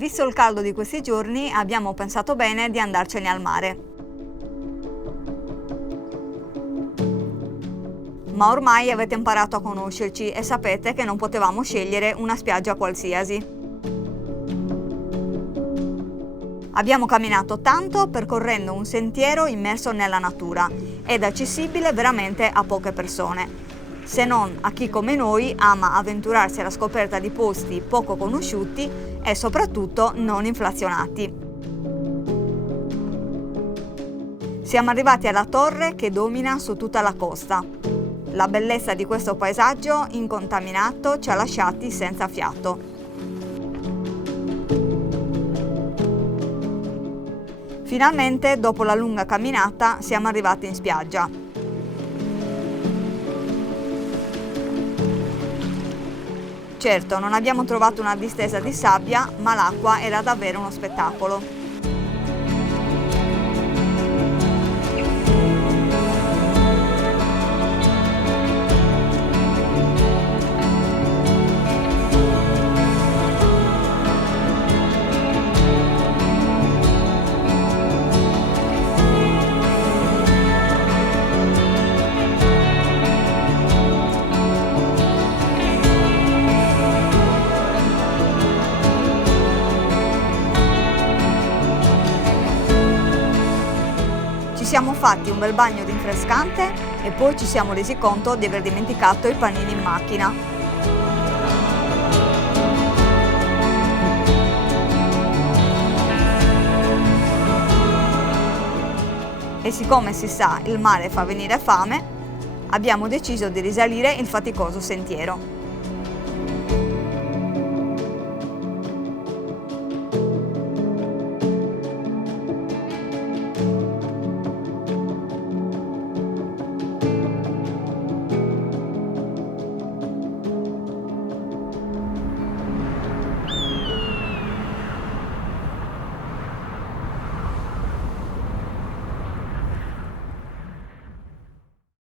Visto il caldo di questi giorni, abbiamo pensato bene di andarcene al mare. Ma ormai avete imparato a conoscerci e sapete che non potevamo scegliere una spiaggia qualsiasi. Abbiamo camminato tanto percorrendo un sentiero immerso nella natura ed accessibile veramente a poche persone, se non a chi come noi ama avventurarsi alla scoperta di posti poco conosciuti e soprattutto non inflazionati. Siamo arrivati alla torre che domina su tutta la costa. La bellezza di questo paesaggio incontaminato ci ha lasciati senza fiato. Finalmente, dopo la lunga camminata, siamo arrivati in spiaggia. Certo, non abbiamo trovato una distesa di sabbia, ma l'acqua era davvero uno spettacolo. Ci siamo fatti un bel bagno rinfrescante e poi ci siamo resi conto di aver dimenticato i panini in macchina. E siccome si sa il mare fa venire fame, abbiamo deciso di risalire il faticoso sentiero.